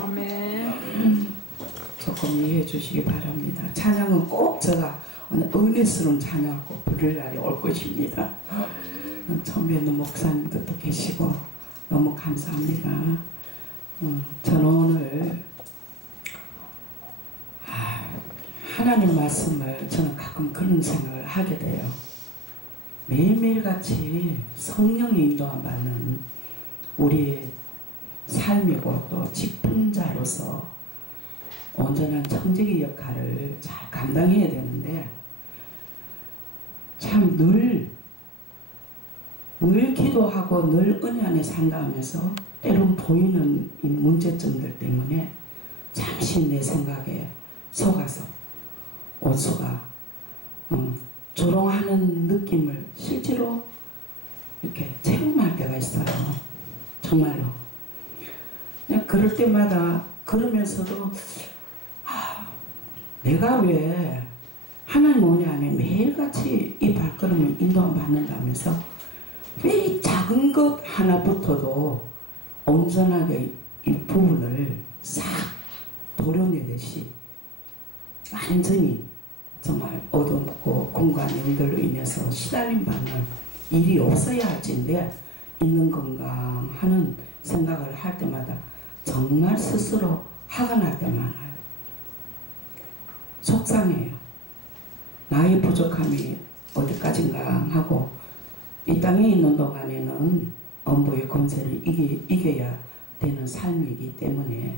아멘. 조금 이해해 주시기 바랍니다. 찬양은 꼭 제가 오늘 은혜스러운 찬양하고 부를 날이 올 것입니다. 처음에 있는 목사님들도 계시고 너무 감사합니다. 저는 오늘 하나님 말씀을 저는 가끔 그런 생각을 하게 돼요. 매일매일같이 성령의 인도함 받는 우리 삶이고 또 직분자로서 온전한 청지기 역할을 잘 감당해야 되는데 참 늘 기도하고 늘 은혜 안에 산다 하면서 때론 보이는 이 문제점들 때문에 잠시 내 생각에 속아서 원수가 조롱하는 느낌을 실제로 이렇게 체험할 때가 있어요. 정말로. 그냥 그럴 때마다 그러면서도 내가 왜 하나님 은혜 안에 매일같이 이 발걸음을 인도함 받는다면서 왜 이 작은 것 하나부터도 온전하게 이 부분을 싹 도려내듯이 완전히 정말 어둡고 공간 연결로 인해서 시달림 받는 일이 없어야 할진데 있는 건가 하는 생각을 할 때마다 정말 스스로 화가 날 때 많아요. 속상해요. 나의 부족함이 어디까지인가 하고 이 땅에 있는 동안에는 엄부의 권세를 이겨야 되는 삶이기 때문에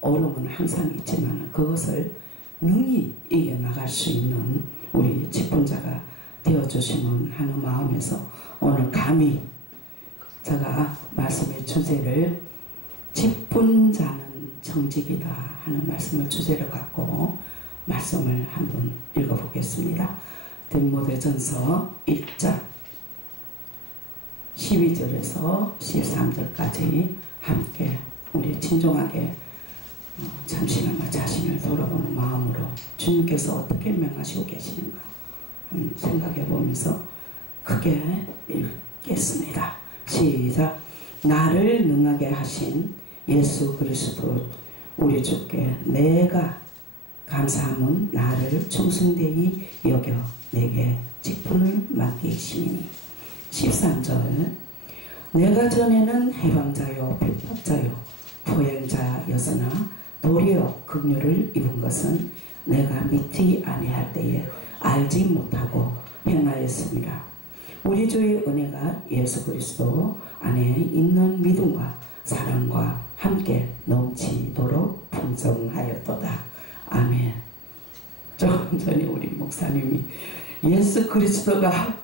어려움은 항상 있지만 그것을 능히 이겨나갈 수 있는 우리 직분자가 되어주시면 하는 마음에서 오늘 감히 제가 말씀의 주제를 직분자는 정직이다 하는 말씀을 주제로 갖고 말씀을 한번 읽어보겠습니다. 디모데전서 1장 12절에서 13절까지 함께 우리 진정하게 잠시나마 자신을 돌아보는 마음으로 주님께서 어떻게 명하시고 계시는가 한번 생각해 보면서 크게 읽겠습니다. 시작. 나를 능하게 하신 예수 그리스도 우리 주께 내가 감사함은 나를 충성되이 여겨 내게 직분을 맡기시니 13절 내가 전에는 해방자요 핍박자요 포행자였으나 도리어 긍휼을 입은 것은 내가 믿지 아니할 때에 알지 못하고 행하였습니다. 우리 주의 은혜가 예수 그리스도 안에 있는 믿음과 사랑과 함께 넘치도록 풍성하였도다. 아멘. 좀 전에 우리 목사님이 예수 그리스도가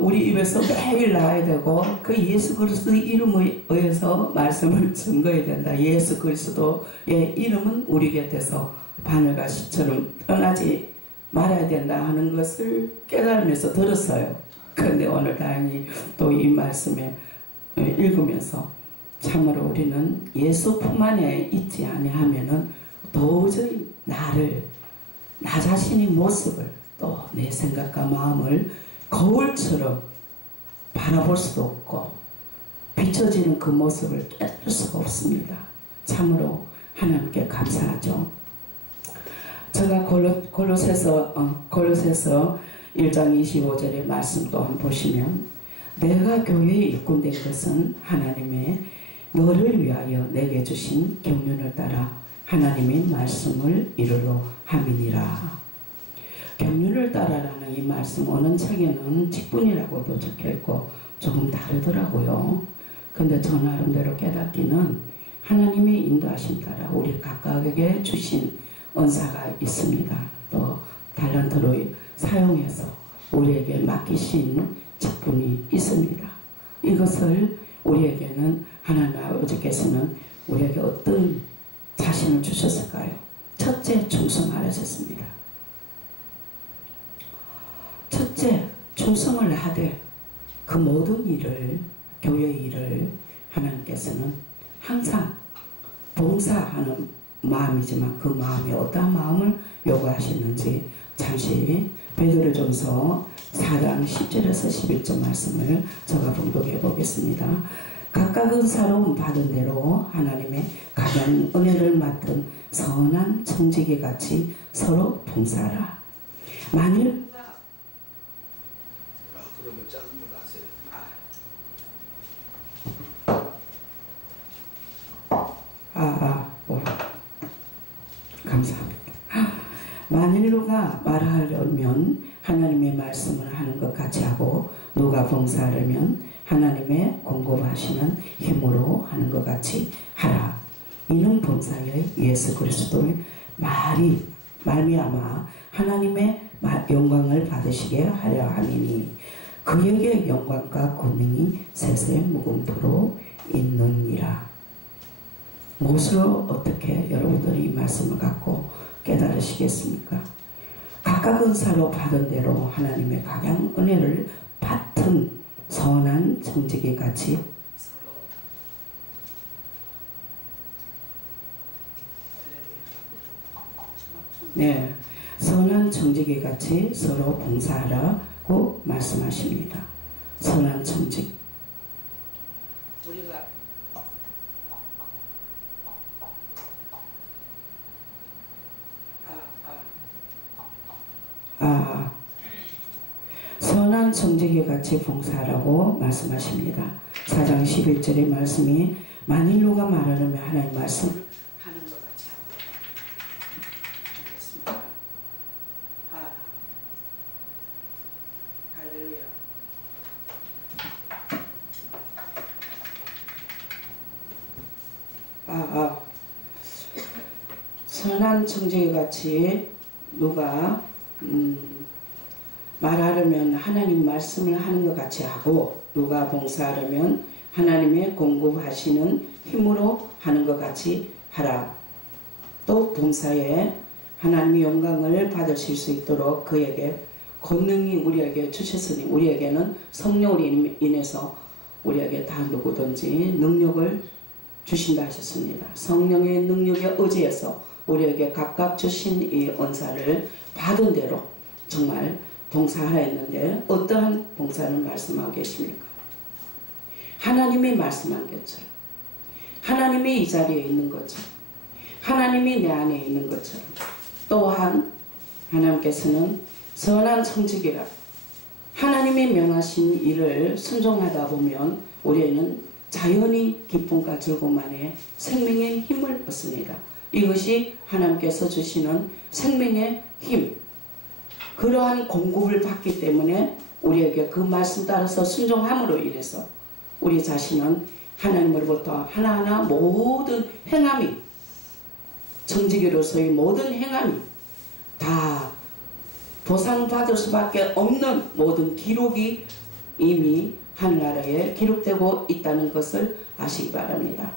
우리 입에서 매일 나와야 되고 그 예수 그리스도의 이름에 의해서 말씀을 증거해야 된다. 예수 그리스도의 이름은 우리 곁에서 바늘과 씨처럼 떠나지 말아야 된다 하는 것을 깨달으면서 들었어요. 그런데 오늘 다행히 또 이 말씀에 읽으면서 참으로 우리는 예수 품 안에 있지 아니하면은 도저히 나 자신의 모습을 또 내 생각과 마음을 거울처럼 바라볼 수도 없고 비춰지는 그 모습을 깨달을 수가 없습니다. 참으로 하나님께 감사하죠. 제가 골로새서 1장 25절의 말씀 또한 보시면 내가 교회에 입군된 것은 하나님의 너를 위하여 내게 주신 경륜을 따라 하나님의 말씀을 이루려 함이니라. 경륜을 따라라는 이 말씀 어느 책에는 직분이라고도 적혀있고 조금 다르더라고요. 근데 저 나름대로 깨닫기는 하나님의 인도하심 따라 우리 각각에게 주신 은사가 있습니다. 또 달란트로 사용해서 우리에게 맡기신 직분이 있습니다. 이것을 우리에게는 하나님 아버지께서는 우리에게 어떤 자신을 주셨을까요? 첫째, 충성하셨습니다. 첫째, 충성을 하되 그 모든 일을, 교회의 일을 하나님께서는 항상 봉사하는 마음이지만 그 마음이 어떠한 마음을 요구하시는지 잠시 베드로전서 4장 10절에서 11절 말씀을 제가 봉독해 보겠습니다. 각각 은사로 받은 대로 하나님의 각 각양 은혜를 맡은 선한 청지기 같이 서로 봉사하라. 만일 그러면 짧은 거 하세요. 감사합니다. 만일 누가 말하려면 하나님의 말씀을 하는 것 같이 하고 누가 봉사하려면 하나님의 공급하시는 힘으로 하는 것 같이 하라. 이는 본사의 예수 그리스도의 말이 말미암아 하나님의 영광을 받으시게 하려 함이니 그에게 영광과 권능이 세세 무궁토록 있느니라. 무엇으로 어떻게 여러분들이 이 말씀을 갖고 깨달으시겠습니까? 각각 은사로 받은 대로 하나님의 각양 은혜를 받은 선한 청지기 같이 선한 청지기 같이 서로 봉사하라고 말씀하십니다. 선한 청직. 우리가 선한 청지기 같이 봉사하라고 말씀하십니다. 4장 11절의 말씀이 만일 누가 말하려면 하나님 말씀 하는 것 같이 하겠습니다. 할렐루야. 선한 청지기 같이 누가 말하려면 하나님 말씀을 하는 것 같이 하고 누가 봉사하려면 하나님의 공급하시는 힘으로 하는 것 같이 하라. 또 봉사에 하나님의 영광을 받으실 수 있도록 그에게 권능이 우리에게 주셨으니 우리에게는 성령으로 인해서 우리에게 다 누구든지 능력을 주신다 하셨습니다. 성령의 능력에 의지해서 우리에게 각각 주신 이 은사를 받은 대로 정말 봉사하라 했는데 어떠한 봉사를 말씀하고 계십니까? 하나님이 말씀한 것처럼 하나님이 이 자리에 있는 것처럼 하나님이 내 안에 있는 것처럼 또한 하나님께서는 선한 청지기라 하나님이 명하신 일을 순종하다 보면 우리는 자연히 기쁨과 즐거움 안에 생명의 힘을 얻습니다. 이것이 하나님께서 주시는 생명의 힘, 그러한 공급을 받기 때문에 우리에게 그 말씀 따라서 순종함으로 인해서 우리 자신은 하나님으로부터 하나하나 모든 행함이 청지기로서의 모든 행함이 다 보상받을 수밖에 없는 모든 기록이 이미 하늘나라에 기록되고 있다는 것을 아시기 바랍니다.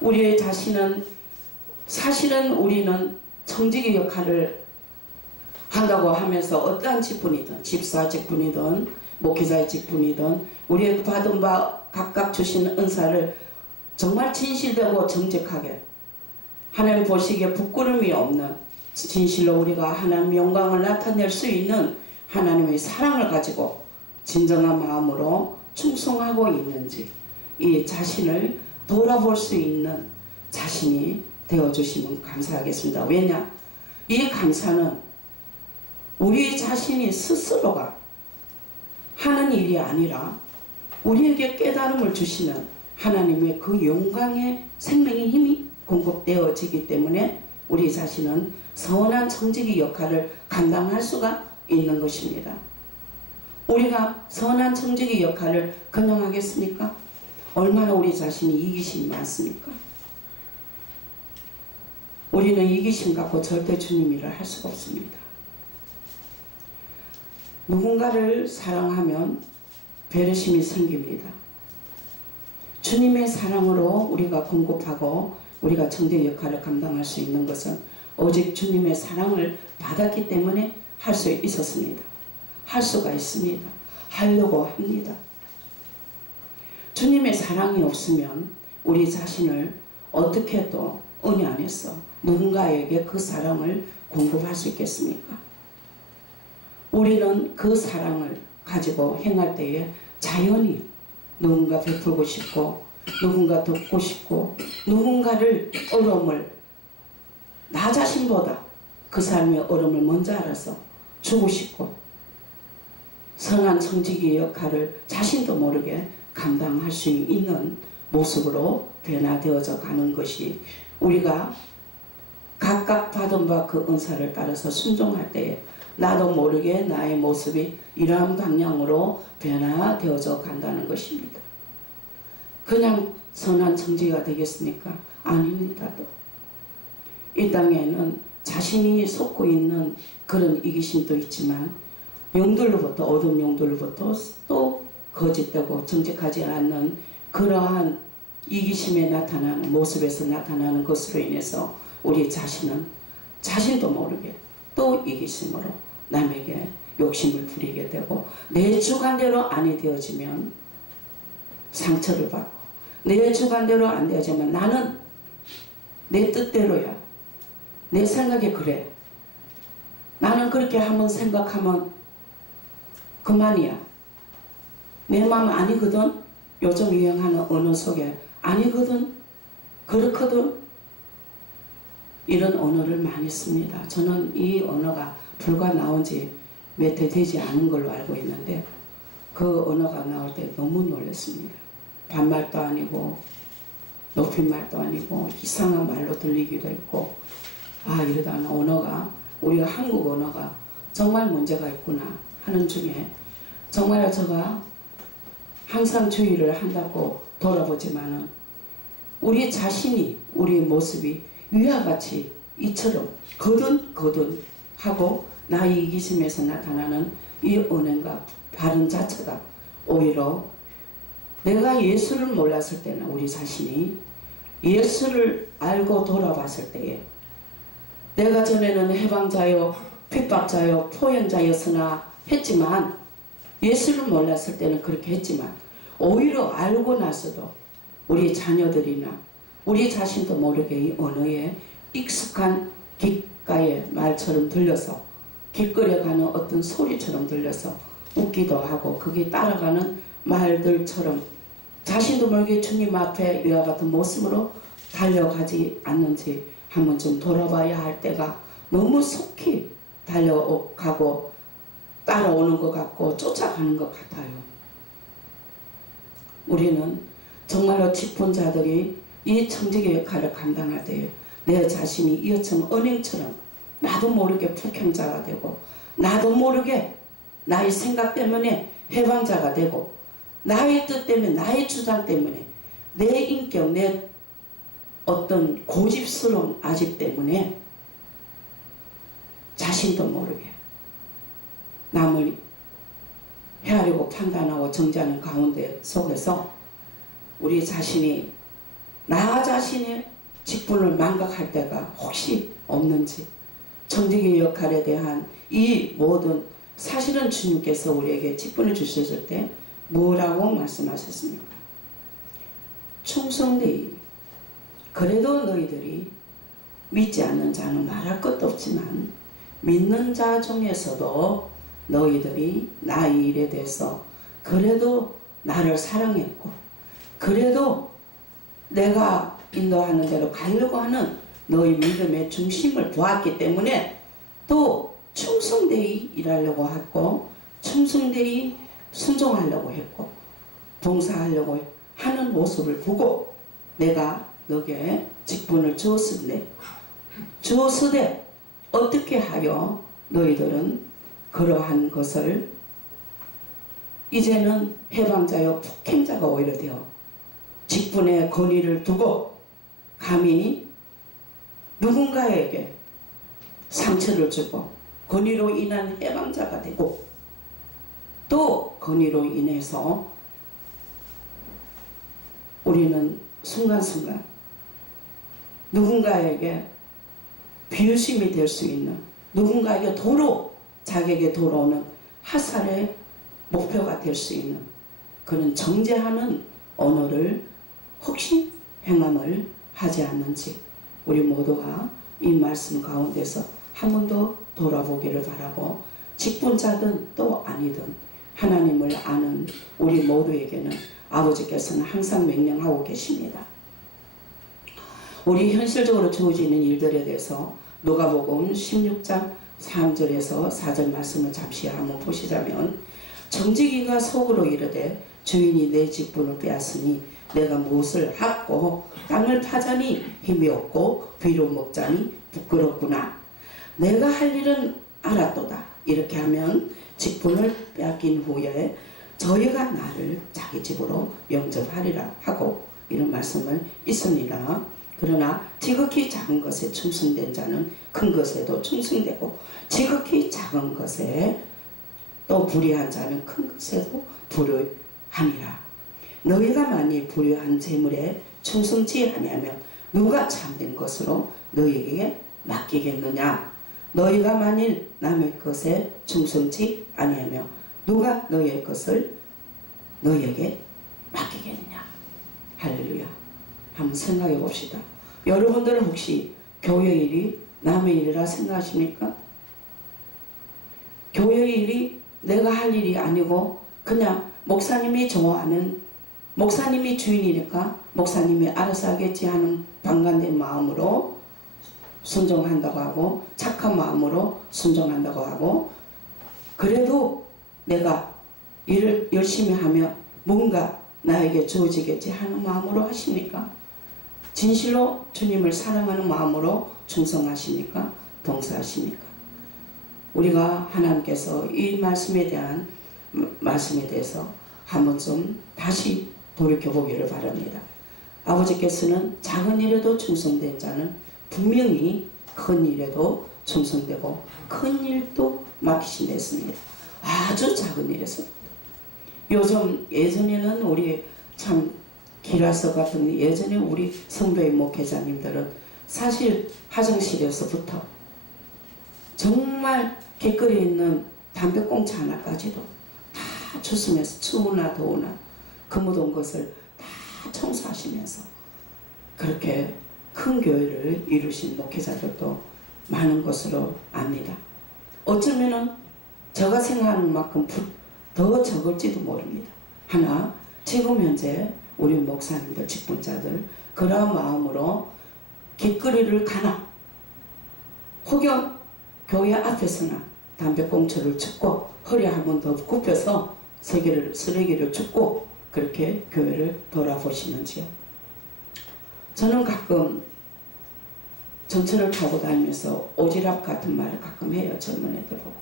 우리의 자신은 사실은 우리는 청지기 역할을 한다고 하면서 어떠한 직분이든 집사 직분이든 목회자의 직분이든 우리에게 받은 바 각각 주신 은사를 정말 진실되고 정직하게 하나님 보시기에 부끄러움이 없는 진실로 우리가 하나님 영광을 나타낼 수 있는 하나님의 사랑을 가지고 진정한 마음으로 충성하고 있는지 이 자신을 돌아볼 수 있는 자신이 되어주시면 감사하겠습니다. 왜냐? 이 감사는 우리 자신이 스스로가 하는 일이 아니라 우리에게 깨달음을 주시는 하나님의 그 영광의 생명의 힘이 공급되어지기 때문에 우리 자신은 선한 청지기 역할을 감당할 수가 있는 것입니다. 우리가 선한 청지기 역할을 그냥 하겠습니까? 얼마나 우리 자신이 이기심이 많습니까? 우리는 이기심 갖고 절대 주님 일을 할 수가 없습니다. 누군가를 사랑하면 배려심이 생깁니다. 주님의 사랑으로 우리가 공급하고 우리가 청지기 역할을 감당할 수 있는 것은 오직 주님의 사랑을 받았기 때문에 할 수 있었습니다. 할 수가 있습니다. 하려고 합니다. 주님의 사랑이 없으면 우리 자신을 어떻게 또 은혜 안에서 누군가에게 그 사랑을 공급할 수 있겠습니까? 우리는 그 사랑을 가지고 행할 때에 자연히 누군가 베풀고 싶고 누군가 돕고 싶고 누군가를 어려움을 나 자신보다 그 사람의 어려움을 먼저 알아서 주고 싶고 선한 청지기의 역할을 자신도 모르게 감당할 수 있는 모습으로 변화되어져 가는 것이 우리가 각각 받은 바 그 은사를 따라서 순종할 때에 나도 모르게 나의 모습이 이러한 방향으로 변화되어져 간다는 것입니다. 그냥 선한 청지가 되겠습니까? 아닙니다. 또 이 땅에는 자신이 속고 있는 그런 이기심도 있지만 영들로부터 어둠 영들로부터 또 거짓되고 정직하지 않는 그러한 이기심에 나타나는 모습에서 나타나는 것으로 인해서 우리 자신은 자신도 모르게 또 이기심으로 남에게 욕심을 부리게 되고 내 주관대로 아니 되어지면 상처를 받고 내 주관대로 안 되어지면 나는 내 뜻대로야. 내 생각이 그래. 나는 그렇게 한번 생각하면 그만이야. 내 마음 아니거든. 요즘 유행하는 언어 속에 아니거든. 그렇거든. 이런 언어를 많이 씁니다. 저는 이 언어가 불과 나온 지 몇 해 되지 않은 걸로 알고 있는데 그 언어가 나올 때 너무 놀랐습니다. 반말도 아니고 높임말도 아니고 이상한 말로 들리기도 했고 이러다가 언어가 우리가 한국 언어가 정말 문제가 있구나 하는 중에 정말 제가 항상 주의를 한다고 돌아보지만은 우리 자신이 우리 모습이 위와 같이 이처럼 거든 하고 나의 이기심에서 나타나는 이 언행과 발음 자체가 오히려 내가 예수를 몰랐을 때는 우리 자신이 예수를 알고 돌아봤을 때에 내가 전에는 해방자요 핍박자요 포현자였으나 했지만 예수를 몰랐을 때는 그렇게 했지만 오히려 알고 나서도 우리 자녀들이나 우리 자신도 모르게 이 언어에 익숙한 귓가의 말처럼 들려서 길거려가는 어떤 소리처럼 들려서 웃기도 하고 그게 따라가는 말들처럼 자신도 모르게 주님 앞에 이와 같은 모습으로 달려가지 않는지 한번 좀 돌아봐야 할 때가 너무 속히 달려가고 따라오는 것 같고 쫓아가는 것 같아요. 우리는 정말로 직분 자들이 이 청지기 역할을 감당할 때 내 자신이 이어처럼 은행처럼 나도 모르게 불평자가 되고 나도 모르게 나의 생각 때문에 해방자가 되고 나의 뜻 때문에 나의 주장 때문에 내 인격 내 어떤 고집스러운 아집 때문에 자신도 모르게 남을 헤아리고 판단하고 정죄하는 가운데 속에서 우리 자신이 나 자신의 직분을 망각할 때가 혹시 없는지 청지기 역할에 대한 이 모든 사실은 주님께서 우리에게 직분을 주셨을 때 뭐라고 말씀하셨습니까? 충성되이 그래도 너희들이 믿지 않는 자는 말할 것도 없지만 믿는 자 중에서도 너희들이 나의 일에 대해서 그래도 나를 사랑했고 그래도 내가 인도하는 대로 가려고 하는 너희 믿음의 중심을 보았기 때문에 또 충성되이 일하려고 했고 충성되이 순종하려고 했고 봉사하려고 하는 모습을 보고 내가 너에게 직분을 주었으되 어떻게 하여 너희들은 그러한 것을 이제는 해방자요 폭행자가 오히려 되어 직분의 권위를 두고 감히 누군가에게 상처를 주고 권위로 인한 해방자가 되고 또 권위로 인해서 우리는 순간순간 누군가에게 비유심이 될 수 있는 누군가에게 자기에게 돌아오는 하살의 목표가 될 수 있는 그런 정죄하는 언어를 혹시 행함을 하지 않는지 우리 모두가 이 말씀 가운데서 한 번 더 돌아보기를 바라고 직분자든 또 아니든 하나님을 아는 우리 모두에게는 아버지께서는 항상 명령하고 계십니다. 우리 현실적으로 주어지는 일들에 대해서 누가복음 16장 3절에서 4절 말씀을 잠시 한번 보시자면, 정직이가 속으로 이르되 주인이 내 직분을 빼앗으니 내가 무엇을 합고 땅을 파자니 힘이 없고 비로 먹자니 부끄럽구나. 내가 할 일은 알았도다. 이렇게 하면 직분을 빼앗긴 후에 저희가 나를 자기 집으로 영접하리라 하고 이런 말씀을 있습니다. 그러나 지극히 작은 것에 충성된 자는 큰 것에도 충성되고, 지극히 작은 것에 또 불의한 자는 큰 것에도 불의하니라. 너희가 만일 불의한 재물에 충성치 아니하면 누가 참된 것으로 너희에게 맡기겠느냐. 너희가 만일 남의 것에 충성치 아니하며 누가 너희의 것을 너희에게 맡기겠느냐. 할렐루야. 한번 생각해 봅시다. 여러분들은 혹시 교회 일이 남의 일이라 생각하십니까? 교회 일이 내가 할 일이 아니고 그냥 목사님이 좋아하는, 목사님이 주인이니까 목사님이 알아서 하겠지 하는 방관된 마음으로 순종한다고 하고, 착한 마음으로 순종한다고 하고, 그래도 내가 일을 열심히 하면 뭔가 나에게 주어지겠지 하는 마음으로 하십니까? 진실로 주님을 사랑하는 마음으로 충성하십니까? 봉사하십니까? 우리가 하나님께서 이 말씀에 대해서 한번 좀 다시 돌이켜보기를 바랍니다. 아버지께서는 작은 일에도 충성된 자는 분명히 큰 일에도 충성되고 큰 일도 맡기신다 했습니다. 아주 작은 일에서. 요즘 예전에는 우리 참 기라서 같은, 예전에 우리 성도의 목회자님들은 사실 화장실에서부터 정말 길거리에 있는 담배꽁초 하나까지도 다 주스면서 추우나 더우나 그 묻은 것을 다 청소하시면서 그렇게 큰 교회를 이루신 목회자들도 많은 것으로 압니다. 어쩌면은 제가 생각하는 만큼 더 적을지도 모릅니다. 하나, 지금 현재 우리 목사님들, 직분자들 그러한 마음으로 길거리를 가나 혹여 교회 앞에서나 담배꽁초를 줍고 허리 한 번 더 굽혀서 쓰레기를 줍고 그렇게 교회를 돌아보시는지요. 저는 가끔 전철을 타고 다니면서 오지랖 같은 말을 가끔 해요. 젊은 애들 보고.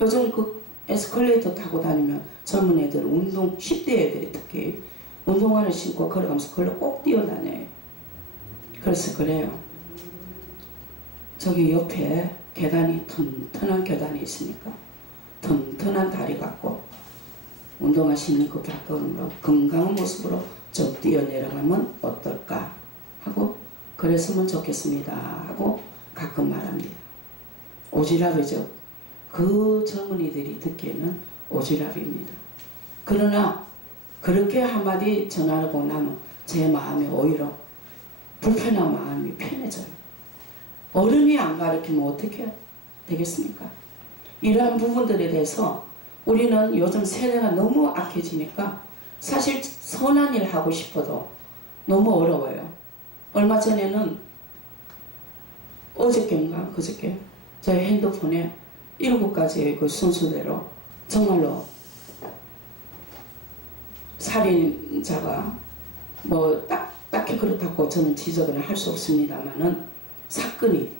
요즘 그 에스컬레이터 타고 다니면 젊은 애들, 10대 애들이 특히 운동화를 신고 걸어가면서 걸로 꼭 뛰어다녀요. 그래서 그래요. 저기 옆에 계단이 튼튼한 계단이 있으니까 튼튼한 다리 갖고 운동화 신는 그 발걸음으로 건강한 모습으로 좀 뛰어내려가면 어떨까 하고, 그랬으면 좋겠습니다 하고 가끔 말합니다. 오지랖이죠. 그 젊은이들이 듣기에는 오지랖입니다. 그러나 그렇게 한마디 전하고 나면 제 마음이 오히려 불편한 마음이 편해져요. 어른이 안 가르치면 어떻게 되겠습니까? 이러한 부분들에 대해서 우리는 요즘 세대가 너무 악해지니까 사실 선한 일 하고 싶어도 너무 어려워요. 얼마 전에는 어저께인가 그저께 저희 핸드폰에 7가지의 그 순서대로 정말로 살인자가 뭐 딱히 그렇다고 저는 지적을 할 수 없습니다만은 사건이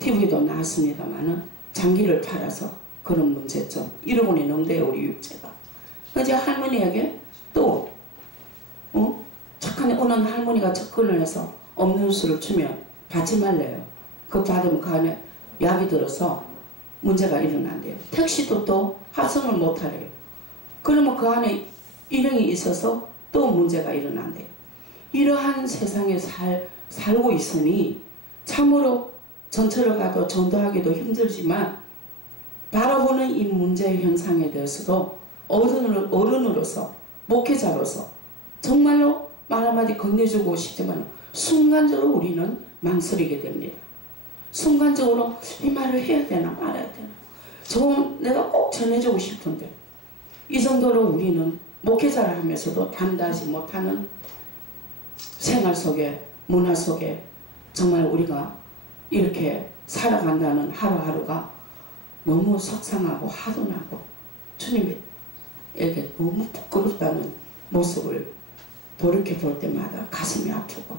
TV도 나왔습니다만은 장기를 팔아서 그런 문제점 1억 원이 넘대요 우리 육체가. 그래서 할머니에게 또 착한 어느 할머니가 접근을 해서 없는 수를 주면 받지 말래요. 그거 받으면 그 안에 약이 들어서 문제가 일어난대요. 택시도 또 합성을 못하래요. 그러면 그 안에 일행이 있어서 또 문제가 일어난대요. 이러한 세상에 살고 있으니 참으로 전철을 가도 전도하기도 힘들지만 바라보는 이 문제 현상에 대해서도 어른으로서 목회자로서 정말로 말 한마디 건네주고 싶지만 순간적으로 우리는 망설이게 됩니다. 순간적으로 이 말을 해야 되나 말아야 되나, 좀 내가 꼭 전해주고 싶은데 이 정도로 우리는 목회자를 하면서도 담대하지 못하는 생활 속에, 문화 속에 정말 우리가 이렇게 살아간다는 하루하루가 너무 속상하고 화도 나고 주님에게 너무 부끄럽다는 모습을 돌이켜 볼 때마다 가슴이 아프고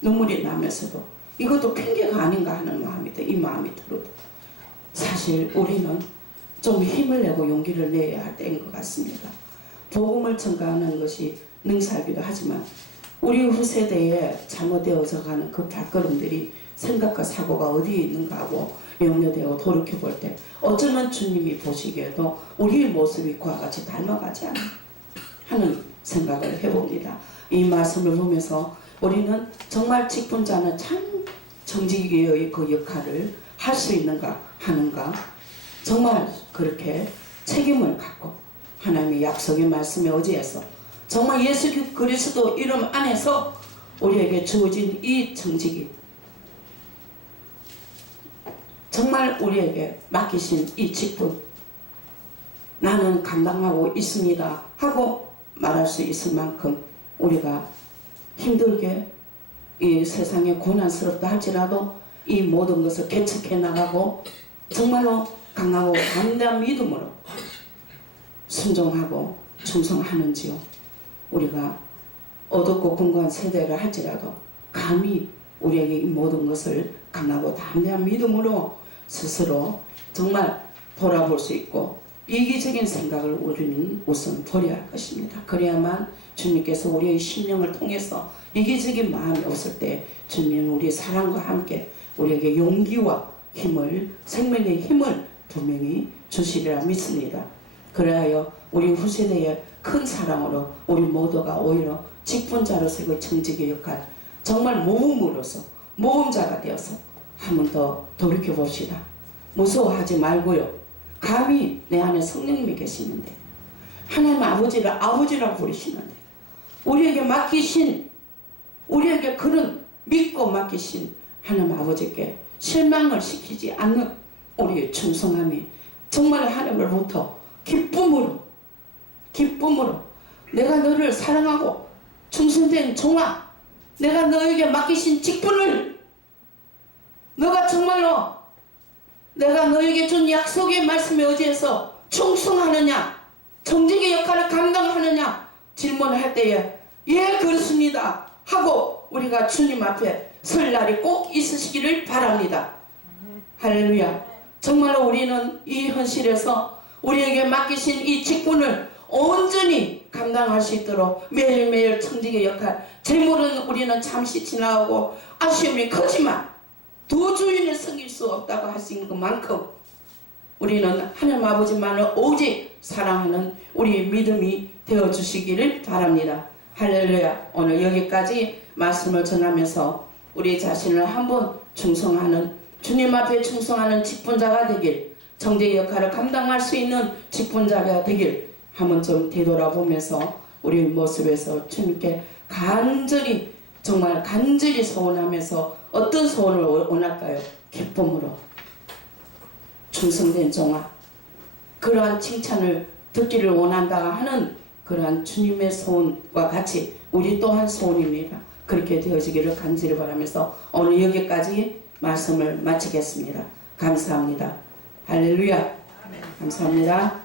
눈물이 나면서도 이것도 핑계가 아닌가 하는 이 마음이 들어도 사실 우리는 좀 힘을 내고 용기를 내야 할 때인 것 같습니다. 복음을 전가하는 것이 능사이기도 하지만 우리 후세대에 잘못되어져 가는 그 발걸음들이 생각과 사고가 어디에 있는가 하고 염려되고 돌이켜 볼 때 어쩌면 주님이 보시기에도 우리의 모습이 그와 같이 닮아가지 않나 하는 생각을 해봅니다. 이 말씀을 보면서 우리는 정말 직분자는 참 정직의 그 역할을 할 수 있는가 하는가 정말 그렇게 책임을 갖고 하나님의 약속의 말씀에 의지해서 정말 예수 그리스도 이름 안에서 우리에게 주어진 이 정직이 정말 우리에게 맡기신 이 직분 나는 감당하고 있습니다 하고 말할 수 있을 만큼 우리가 힘들게 이 세상에 고난스럽다 할지라도 이 모든 것을 개척해 나가고 정말로 강하고 담대한 믿음으로 순종하고 충성하는지요. 우리가 어둡고 궁금한 세대를 할지라도 감히 우리에게 이 모든 것을 강하고 담대한 믿음으로 스스로 정말 돌아볼 수 있고 이기적인 생각을 우리는 우선 버려야 할 것입니다. 그래야만 주님께서 우리의 심령을 통해서 이기적인 마음이 없을 때 주님은 우리의 사랑과 함께 우리에게 용기와 힘을 생명의 힘을 분명히 주시리라 믿습니다. 그래야 우리 후세대의 큰 사랑으로 우리 모두가 오히려 직분자로서 그 정직의 역할 정말 모험으로서 모험자가 되어서 한 번 더 돌이켜 봅시다. 무서워하지 말고요. 감히 내 안에 성령님이 계시는데 하나님 아버지를 아버지라고 부르시는데 우리에게 맡기신 우리에게 그런 믿고 맡기신 하나님 아버지께 실망을 시키지 않는 우리의 충성함이 정말 하나님으로부터 기쁨으로 내가 너를 사랑하고 충성된 종아 내가 너에게 맡기신 직분을 너가 정말로 내가 너에게 준 약속의 말씀에 의지해서 충성하느냐 정직의 역할을 감당하느냐 질문을 할 때에 예 그렇습니다 하고 우리가 주님 앞에 설 날이 꼭 있으시기를 바랍니다. 할렐루야. 정말로 우리는 이 현실에서 우리에게 맡기신 이 직분을 온전히 감당할 수 있도록 매일매일 청직의 역할 재물은 우리는 잠시 지나가고 아쉬움이 크지만 두 주인을 섬길 수 없다고 할 수 있는 것만큼 우리는 하나님 아버지만을 오직 사랑하는 우리의 믿음이 되어주시기를 바랍니다. 할렐루야. 오늘 여기까지 말씀을 전하면서 우리 자신을 한번 충성하는 주님 앞에 충성하는 직분자가 되길 정직의 역할을 감당할 수 있는 직분자가 되길 한번 좀 되돌아보면서 우리 모습에서 주님께 간절히 정말 간절히 소원하면서 어떤 소원을 원할까요? 기쁨으로 충성된 종아 그러한 칭찬을 듣기를 원한다 하는 그러한 주님의 소원과 같이 우리 또한 소원입니다. 그렇게 되어지기를 간절히 바라면서 오늘 여기까지 말씀을 마치겠습니다. 감사합니다. 할렐루야. 감사합니다.